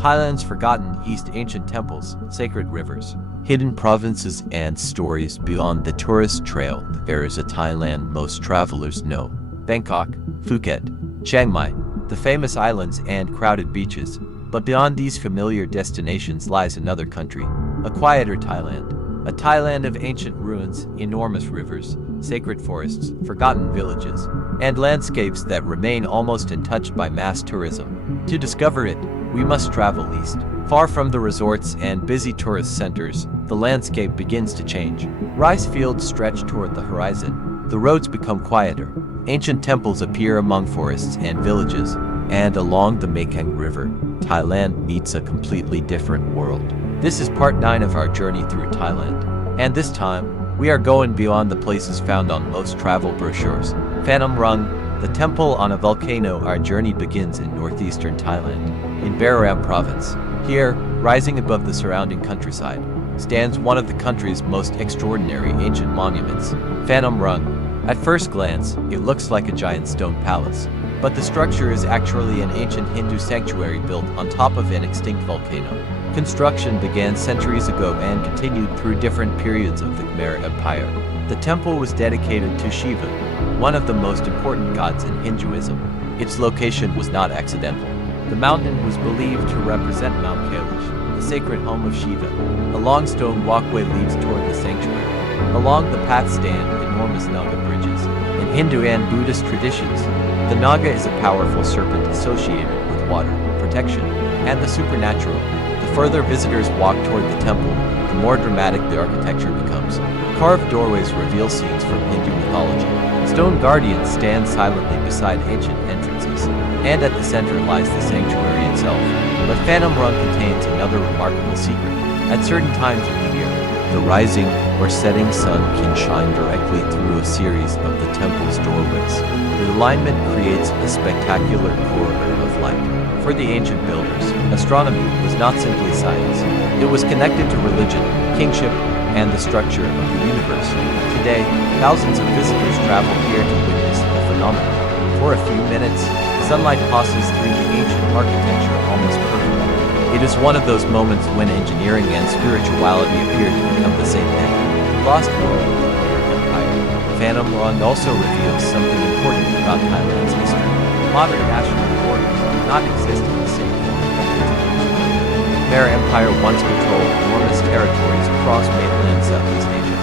Thailand's forgotten East, ancient temples, sacred rivers, hidden provinces, and stories beyond the tourist trail. There is a Thailand most travelers know: Bangkok, Phuket, Chiang Mai, the famous islands and crowded beaches. But beyond these familiar destinations lies another country, a quieter Thailand. A Thailand of ancient ruins, enormous rivers, sacred forests, forgotten villages, and landscapes that remain almost untouched by mass tourism. To discover it, we must travel east. Far from the resorts and busy tourist centers, the landscape begins to change. Rice fields stretch toward the horizon. The roads become quieter. Ancient temples appear among forests and villages, and along the Mekong River, Thailand meets a completely different world. This is part 9 of our journey through Thailand, and this time, we are going beyond the places found on most travel brochures. Phanom Rung, the temple on a volcano. Our journey begins in northeastern Thailand, in Baram province. Here, rising above the surrounding countryside, stands one of the country's most extraordinary ancient monuments, Phanom Rung. At first glance, it looks like a giant stone palace, but the structure is actually an ancient Hindu sanctuary built on top of an extinct volcano. Construction began centuries ago and continued through different periods of the Khmer Empire. The temple was dedicated to Shiva, one of the most important gods in Hinduism. Its location was not accidental. The mountain was believed to represent Mount Kailash, the sacred home of Shiva. A long stone walkway leads toward the sanctuary. Along the path stand enormous Naga bridges. In Hindu and Buddhist traditions, the Naga is a powerful serpent associated with water, protection, and the supernatural. The further visitors walk toward the temple, the more dramatic the architecture becomes. Carved doorways reveal scenes from Hindu mythology. Stone guardians stand silently beside ancient entrances, and at the center lies the sanctuary itself. But Phanom Rung contains another remarkable secret. At certain times of the year, the rising or setting sun can shine directly through a series of the temple's doorways. The alignment creates a spectacular corridor of light. For the ancient builders, astronomy was not simply science. It was connected to religion, kingship, and the structure of the universe. Today, thousands of visitors travel here to witness the phenomenon. For a few minutes, sunlight passes through the ancient architecture almost perfectly. It is one of those moments when engineering and spirituality appear to become the same thing. The lost world of the Khmer Empire. Phanom Rung also reveals something important about Thailand's history. Modern national borders do not exist in the same form. The Khmer Empire once controlled enormous territories across mainland Southeast Asia.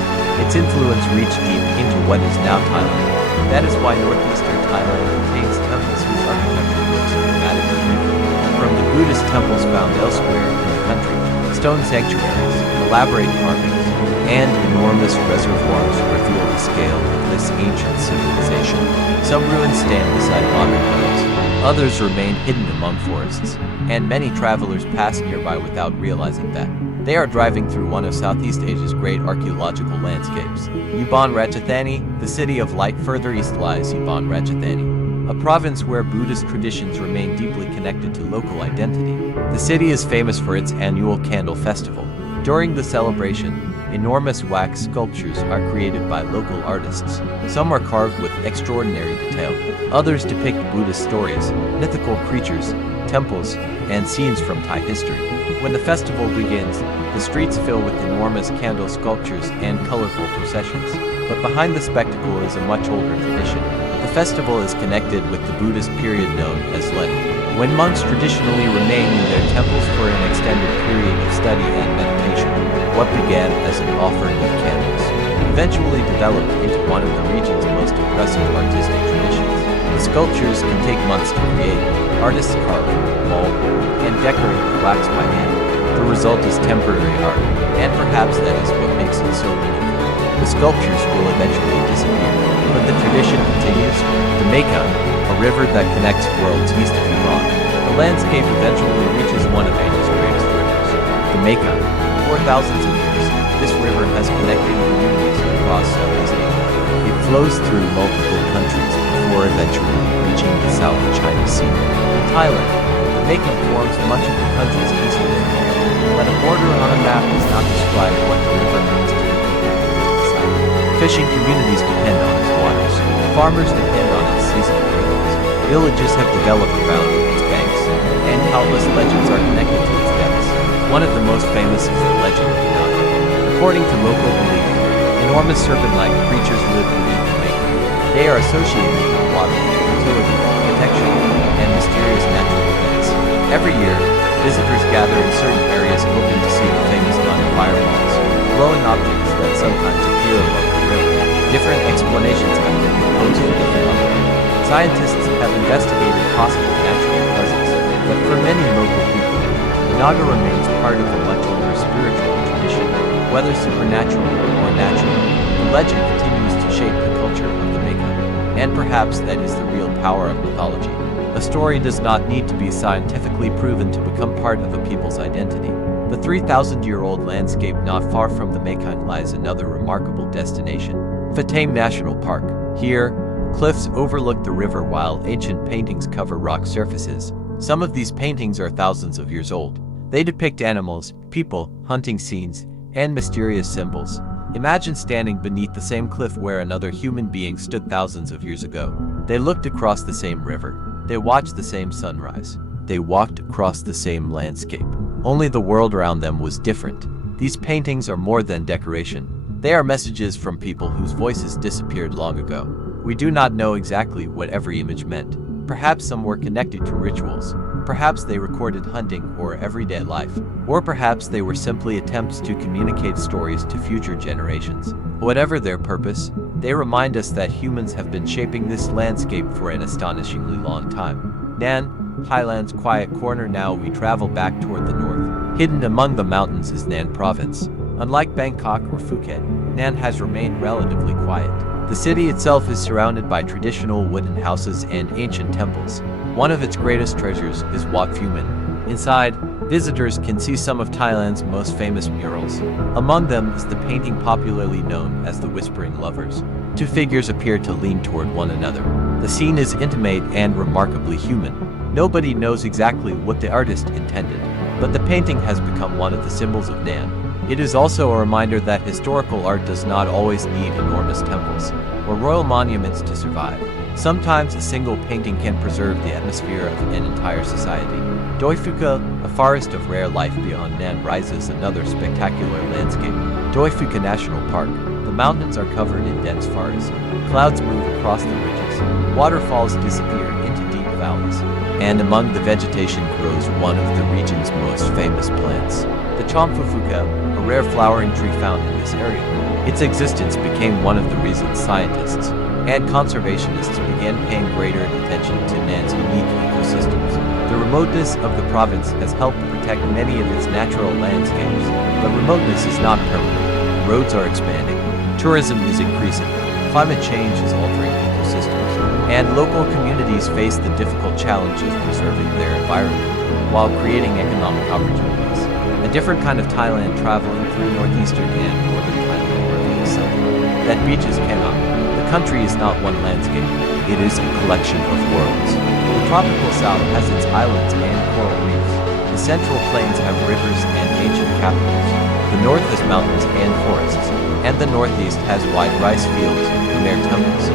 Its influence reached deep into what is now Thailand. That is why northeastern Thailand contains temples whose architecture looks dramatically different from the Buddhist temples found elsewhere in the country. Stone sanctuaries, elaborate carvings, and enormous reservoirs reveal the scale of this ancient civilization. Some ruins stand beside modern homes, others remain hidden among forests, and many travelers pass nearby without realizing that. They are driving through one of Southeast Asia's great archaeological landscapes. Ubon Ratchathani, the city of light. Further east lies Ubon Ratchathani, a province where Buddhist traditions remain deeply connected to local identity. The city is famous for its annual candle festival. During the celebration, enormous wax sculptures are created by local artists. Some are carved with extraordinary detail. Others depict Buddhist stories, mythical creatures, temples, and scenes from Thai history. When the festival begins, the streets fill with enormous candle sculptures and colorful processions. But behind the spectacle is a much older tradition. The festival is connected with the Buddhist period known as Lent, when monks traditionally remain in their temples for an extended period of study and meditation. What began as an offering of candles eventually developed into one of the region's most impressive artistic traditions. The sculptures can take months to create. Artists carve, mold, and decorate the wax by hand. The result is temporary art, and perhaps that is what makes it so meaningful. The sculptures will eventually disappear, but the tradition continues. The Mekong, a river that connects worlds east of Iran. The landscape eventually reaches one of Asia's greatest rivers. The Mekong. For thousands of years, this river has connected communities across Southeast Asia. It flows through multiple countries before eventually reaching the South China Sea. In Thailand, the Mekong forms much of the country's eastern frontier, but a border on a map does not describe what the river means to the people of the South. Fishing communities depend on its waters. Farmers depend on its seasonal rains. Villages have developed around its banks, and countless legends are connected to One of the most famous is the legend of Naga. According to local belief, enormous serpent-like creatures live beneath the Mekong. They are associated with water, fertility, protection, and mysterious natural events. Every year, visitors gather in certain areas hoping to see the famous Naga fireballs, glowing objects that sometimes appear above the river. Different explanations have been proposed for the phenomenon. Scientists have investigated possible natural causes, but for many local people, the Naga remains part of a much older spiritual tradition. Whether supernatural or natural, the legend continues to shape the culture of the Mekong, and perhaps that is the real power of mythology. A story does not need to be scientifically proven to become part of a people's identity. The 3,000-year-old landscape not far from the Mekong lies another remarkable destination, Phuket National Park. Here, cliffs overlook the river while ancient paintings cover rock surfaces. Some of these paintings are thousands of years old. They depict animals, people, hunting scenes, and mysterious symbols. Imagine standing beneath the same cliff where another human being stood thousands of years ago. They looked across the same river. They watched the same sunrise. They walked across the same landscape. Only the world around them was different. These paintings are more than decoration. They are messages from people whose voices disappeared long ago. We do not know exactly what every image meant. Perhaps some were connected to rituals. Perhaps they recorded hunting or everyday life. Or perhaps they were simply attempts to communicate stories to future generations. Whatever their purpose, they remind us that humans have been shaping this landscape for an astonishingly long time. Nan, Thailand's quiet corner. Now we travel back toward the north. Hidden among the mountains is Nan Province. Unlike Bangkok or Phuket, Nan has remained relatively quiet. The city itself is surrounded by traditional wooden houses and ancient temples. One of its greatest treasures is Wat Phra Mun. Inside, visitors can see some of Thailand's most famous murals. Among them is the painting popularly known as the Whispering Lovers. Two figures appear to lean toward one another. The scene is intimate and remarkably human. Nobody knows exactly what the artist intended, but the painting has become one of the symbols of Nan. It is also a reminder that historical art does not always need enormous temples or royal monuments to survive. Sometimes a single painting can preserve the atmosphere of an entire society. Doi Phuket, a forest of rare life beyond Nan, rises another spectacular landscape. Doi Phuket National Park. The mountains are covered in dense forest. Clouds move across the ridges. Waterfalls disappear into deep valleys. And among the vegetation grows one of the region's most famous plants, the Champhu Phuket, a rare flowering tree found in this area. Its existence became one of the reasons scientists and conservationists began paying greater attention to Nan's unique ecosystems. The remoteness of the province has helped protect many of its natural landscapes, but remoteness is not permanent. Roads are expanding, tourism is increasing, climate change is altering ecosystems, and local communities face the difficult challenge of preserving their environment while creating economic opportunities. A different kind of Thailand traveling through northeastern and northern Thailand reveals something that beaches cannot. The country is not one landscape, it is a collection of worlds. The tropical south has its islands and coral reefs. The central plains have rivers and ancient capitals. The north has mountains and forests, and the northeast has wide rice fields, Khmer temples,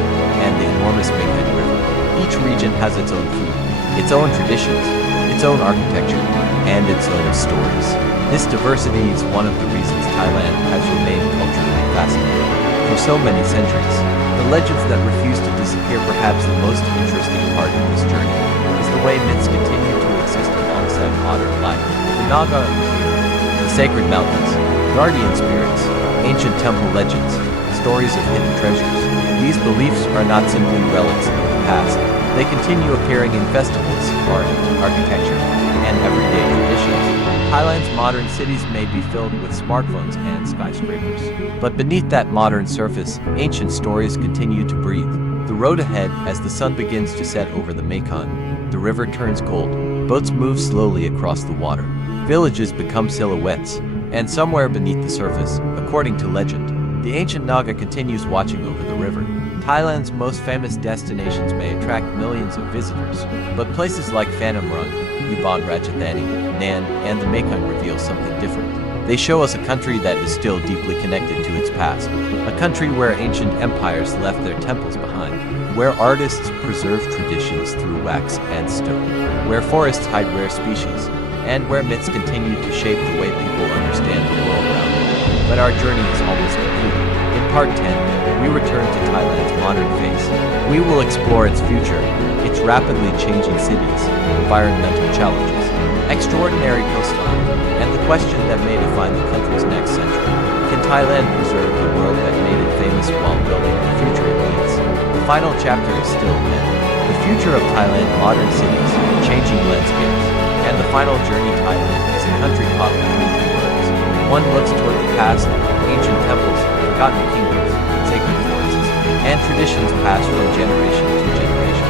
and the enormous Mekong River. Each region has its own food, its own traditions, its own architecture, and its own stories. This diversity is one of the reasons Thailand has remained culturally fascinating for so many centuries. The legends that refuse to disappear. Perhaps the most interesting part of this journey is the way myths continue to exist alongside modern life. The Naga are here, the sacred mountains, guardian spirits, ancient temple legends, stories of hidden treasures. These beliefs are not simply relics of the past. They continue appearing in festivals, art, architecture, and everyday traditions. Thailand's modern cities may be filled with smartphones and skyscrapers, but beneath that modern surface, ancient stories continue to breathe. The road ahead, as the sun begins to set over the Mekong, the river turns cold, boats move slowly across the water, villages become silhouettes, and somewhere beneath the surface, according to legend, the ancient Naga continues watching over the river. Thailand's most famous destinations may attract millions of visitors, but places like Phantom Rung, Ubon Ratchathani, Nan, and the Mekong reveal something different. They show us a country that is still deeply connected to its past, a country where ancient empires left their temples behind, where artists preserve traditions through wax and stone, where forests hide rare species, and where myths continue to shape the way people understand the world around them. But our journey is almost complete. In Part 10, we return to Thailand's modern face. We will explore its future, its rapidly changing cities, environmental challenges, extraordinary coastline, and the question that may define the country's next century. Can Thailand preserve the world that made it famous while building the future it needs? The final chapter is still ahead. The future of Thailand, modern cities, changing landscapes, and the final journey. Thailand is a country caught between two worlds. One looks toward the past, ancient temples, forgotten kingdoms, sacred forests, and traditions passed from generation to generation.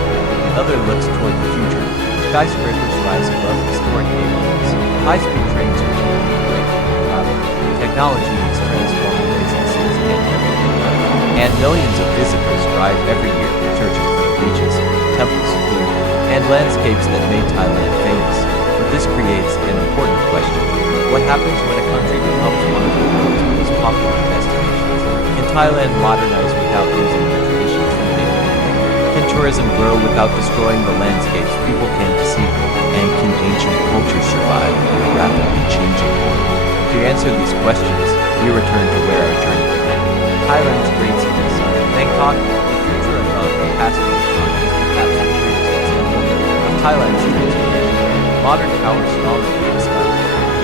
The other looks toward the future. Skyscrapers rise above historic neighborhoods. High-speed trains continue to break travel. Technology is transforming businesses and everyday life. And millions of visitors arrive every year searching for the beaches, temples, food, and landscapes that made Thailand famous. But this creates an important question. What happens when a country becomes one of the world's most popular destinations? Can Thailand modernize without losing the traditions that made it famous? Can tourism grow without destroying the landscapes people came to see? And can ancient culture survive in a rapidly changing world? To answer these questions, we return to where our journey began. Thailand's great cities. Bangkok, the future of the past restaurant is perhaps the greatest example of Thailand's transformation. Modern towers dominate the sky.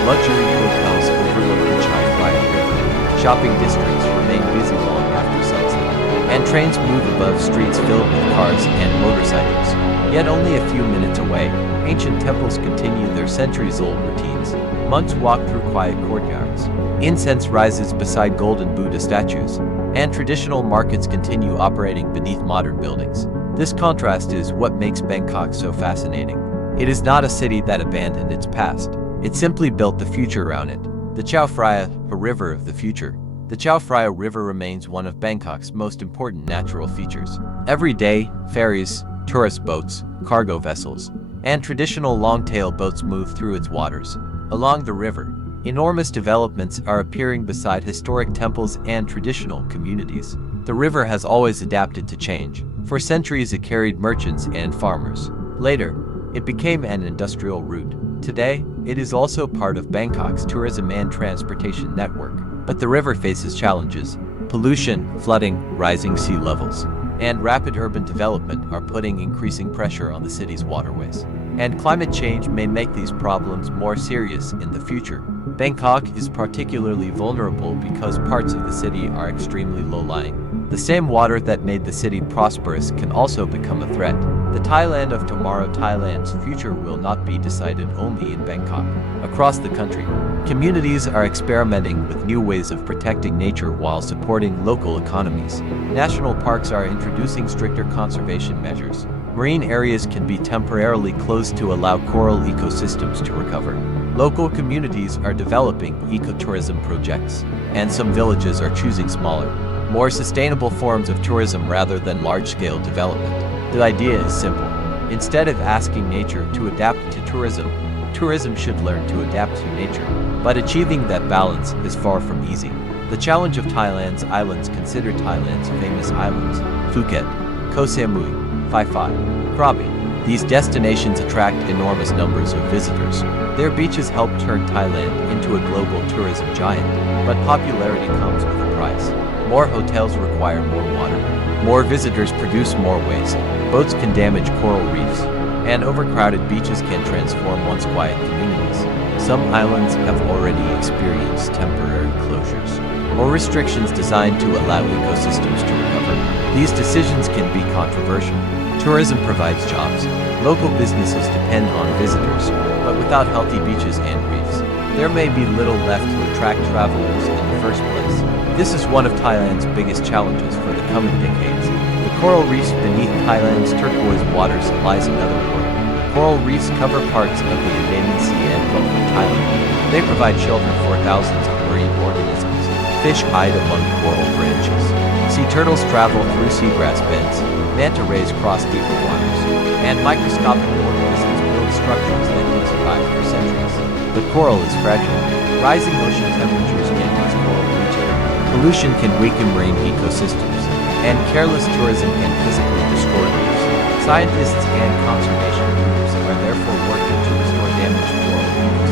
Luxury hotels overlook the Chao Phraya River. Shopping districts remain busy long after sunset. And trains move above streets filled with cars and motorcycles. Yet only a few minutes away, ancient temples continue their centuries-old routines. Monks walk through quiet courtyards. Incense rises beside golden Buddha statues. And traditional markets continue operating beneath modern buildings. This contrast is what makes Bangkok so fascinating. It is not a city that abandoned its past. It simply built the future around it. The Chao Phraya, a river of the future. The Chao Phraya River remains one of Bangkok's most important natural features. Every day, ferries, tourist boats, cargo vessels, and traditional long-tail boats move through its waters. Along the river, enormous developments are appearing beside historic temples and traditional communities. The river has always adapted to change. For centuries it carried merchants and farmers. Later, it became an industrial route. Today, it is also part of Bangkok's tourism and transportation network. But the river faces challenges. Pollution, flooding, rising sea levels, and rapid urban development are putting increasing pressure on the city's waterways. And climate change may make these problems more serious in the future. Bangkok is particularly vulnerable because parts of the city are extremely low-lying. The same water that made the city prosperous can also become a threat. The Thailand of tomorrow. Thailand's future will not be decided only in Bangkok. Across the country, communities are experimenting with new ways of protecting nature while supporting local economies. National parks are introducing stricter conservation measures. Marine areas can be temporarily closed to allow coral ecosystems to recover. Local communities are developing ecotourism projects, and some villages are choosing smaller, more sustainable forms of tourism rather than large-scale development. The idea is simple. Instead of asking nature to adapt to tourism, tourism should learn to adapt to nature. But achieving that balance is far from easy. The challenge of Thailand's islands. Consider Thailand's famous islands: Phuket, Koh Samui, Phi Phi, Krabi. These destinations attract enormous numbers of visitors. Their beaches help turn Thailand into a global tourism giant. But popularity comes with a price. More hotels require more water. More visitors produce more waste. Boats can damage coral reefs. And overcrowded beaches can transform once quiet communities. Some islands have already experienced temporary closures or restrictions designed to allow ecosystems to recover. These decisions can be controversial. Tourism provides jobs. Local businesses depend on visitors, but without healthy beaches and reefs, there may be little left to attract travelers in the first place. This is one of Thailand's biggest challenges for the coming decades. The coral reefs beneath Thailand's turquoise waters lies another world. Coral reefs cover parts of the Andaman Sea and Gulf of Thailand. They provide shelter for thousands of marine organisms. Fish hide among coral branches. Sea turtles travel through seagrass beds. Manta rays cross deeper waters. And microscopic organisms build structures that can survive for centuries. The coral is fragile. Rising ocean temperatures can cause coral bleaching. Pollution can weaken marine ecosystems. And careless tourism can physically destroy reefs. Scientists and conservation groups are therefore working to restore damaged coral reefs.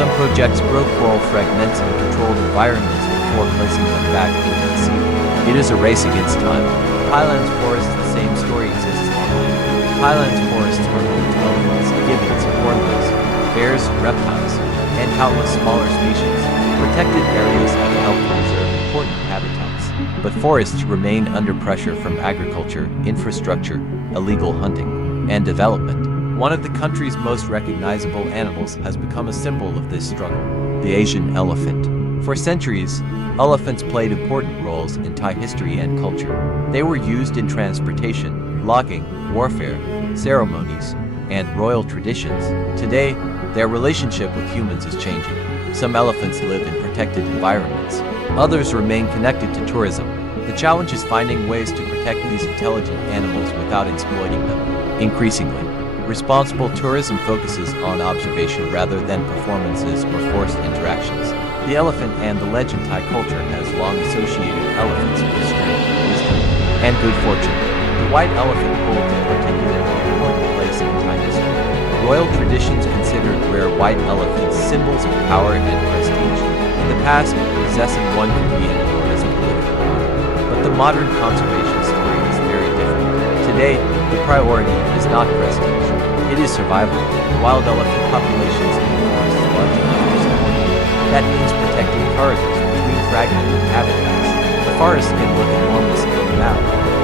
Some projects grow coral fragments in controlled environments before placing them back into the sea. It is a race against time. Thailand's forests, the same story exists on land. Thailand's forests are home to elephants, gibbons, hornbills, bears, reptiles, and countless smaller species. Protected areas have helped preserve important habitats, but forests remain under pressure from agriculture, infrastructure, illegal hunting, and development. One of the country's most recognizable animals has become a symbol of this struggle: the Asian elephant. For centuries, elephants played important roles in Thai history and culture. They were used in transportation, logging, warfare, ceremonies, and royal traditions. Today, their relationship with humans is changing. Some elephants live in protected environments. Others remain connected to tourism. The challenge is finding ways to protect these intelligent animals without exploiting them. Increasingly, responsible tourism focuses on observation rather than performances or forced interactions. The elephant and the legend Thai culture has long associated elephants with strength, wisdom, and good fortune. The white elephant holds a particularly important place in Thai history. Royal traditions considered rare white elephants symbols of power and prestige. In the past, possessing one could be an enormous political honor. But the modern conservation story is very different. Today, the priority is not prestige. It is survival. Wild elephant populations in the forest are large enough to support them. That means protecting corridors between fragmented habitats. The forest can look enormous from now,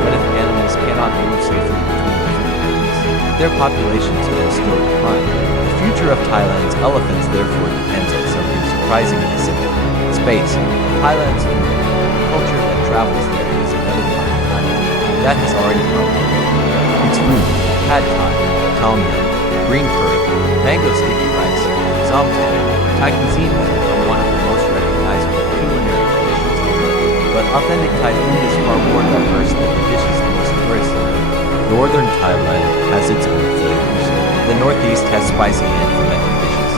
but if animals cannot move safely between different areas, their populations will still decline. The future of Thailand's elephants therefore depends on something surprisingly simple: space. Thailand's food, the culture that travels there is another part of Thailand that has already grown. Its food: pad thai, tom yum, green curry, mango sticky rice, som tam. Thai cuisine has become one of the most recognizable culinary traditions on earth. But authentic Thai food is far more diverse than the dishes most tourists know. Northern Thailand has its own flavors. The Northeast has spicy and fermented dishes.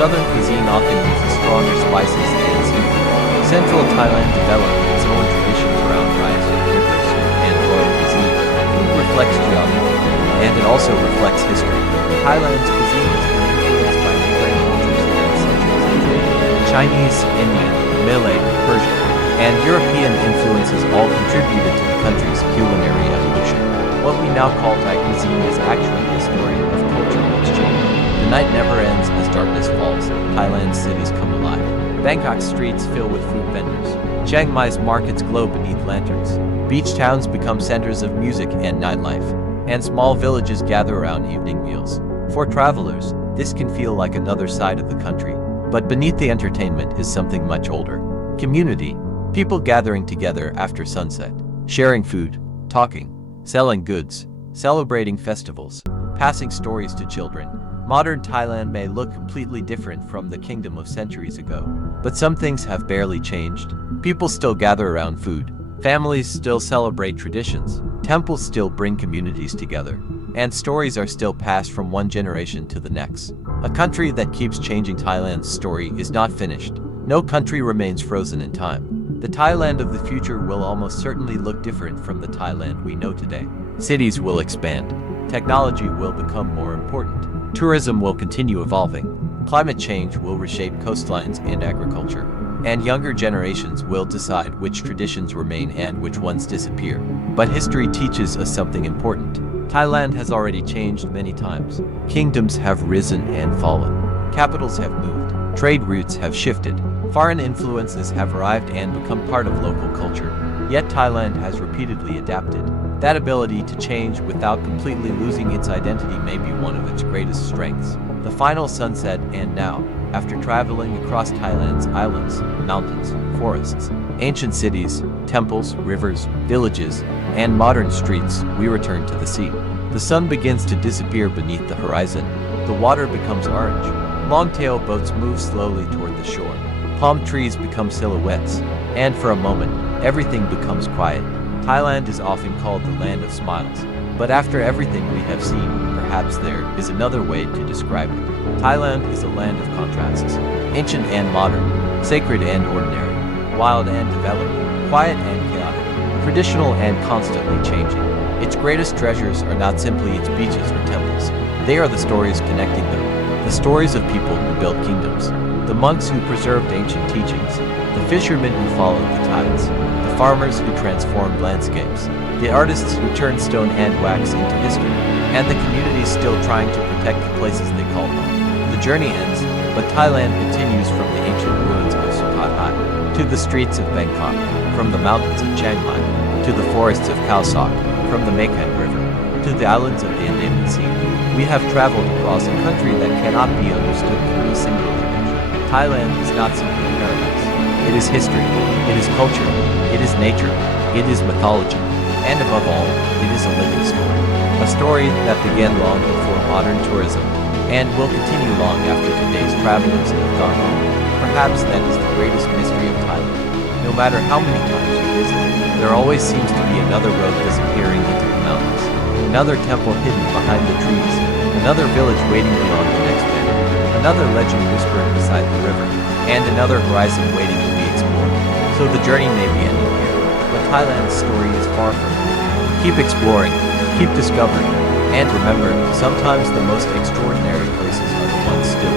Southern cuisine often uses stronger spices and seafood. Central Thailand developed its own traditions around rice, rivers, and royal cuisine. Food reflects geography, and it also reflects history. Thailand's cuisine has been influenced by neighboring cultures and centuries of trade. Chinese, Indian, Malay, Persian, and European influences all contributed to the country's culinary evolution. What we now call Thai cuisine is actually a story of cultural exchange. The night never ends as darkness falls. Thailand's cities come alive. Bangkok's streets fill with food vendors. Chiang Mai's markets glow beneath lanterns. Beach towns become centers of music and nightlife, and small villages gather around evening meals. For travelers, this can feel like another side of the country. But beneath the entertainment is something much older: community. People gathering together after sunset, sharing food, talking, selling goods, celebrating festivals, passing stories to children. Modern Thailand may look completely different from the kingdom of centuries ago, but some things have barely changed. People still gather around food. Families still celebrate traditions. Temples still bring communities together. And stories are still passed from one generation to the next. A country that keeps changing. Thailand's story is not finished. No country remains frozen in time. The Thailand of the future will almost certainly look different from the Thailand we know today. Cities will expand. Technology will become more important. Tourism will continue evolving. Climate change will reshape coastlines and agriculture. And younger generations will decide which traditions remain and which ones disappear. But history teaches us something important. Thailand has already changed many times. Kingdoms have risen and fallen. Capitals have moved. Trade routes have shifted. Foreign influences have arrived and become part of local culture. Yet Thailand has repeatedly adapted. That ability to change without completely losing its identity may be one of its greatest strengths. The final sunset, and now, after traveling across Thailand's islands, mountains, forests, ancient cities, temples, rivers, villages, and modern streets, we return to the sea. The sun begins to disappear beneath the horizon. The water becomes orange. Long-tail boats move slowly toward the shore. Palm trees become silhouettes. And for a moment, everything becomes quiet. Thailand is often called the land of smiles. But after everything we have seen, perhaps there is another way to describe it. Thailand is a land of contrasts. Ancient and modern, sacred and ordinary, wild and developed, quiet and chaotic, traditional and constantly changing. Its greatest treasures are not simply its beaches or temples. They are the stories connecting them. The stories of people who built kingdoms. The monks who preserved ancient teachings, the fishermen who followed the tides, the farmers who transformed landscapes, the artists who turned stone hand wax into history, and the communities still trying to protect the places they call home. The journey ends, but Thailand continues from the ancient ruins of Sukhothai to the streets of Bangkok, from the mountains of Chiang Mai to the forests of Khao Lak, from the Mekong River to the islands of the Andaman Sea. We have traveled across a country that cannot be understood through a single image. Thailand is not simply paradise. It is history, it is culture, it is nature, it is mythology, and above all, it is a living story. A story that began long before modern tourism and will continue long after today's travelers have gone home. Perhaps that is the greatest mystery of Thailand. No matter how many times you visit, there always seems to be another road disappearing into the mountains, another temple hidden behind the trees, another village waiting beyond the next bend, another legend whispered beside the river, and another horizon waiting to be explored. So the journey may be ending here, but Thailand's story is far from over. Keep exploring, keep discovering, and remember, sometimes the most extraordinary places are the ones still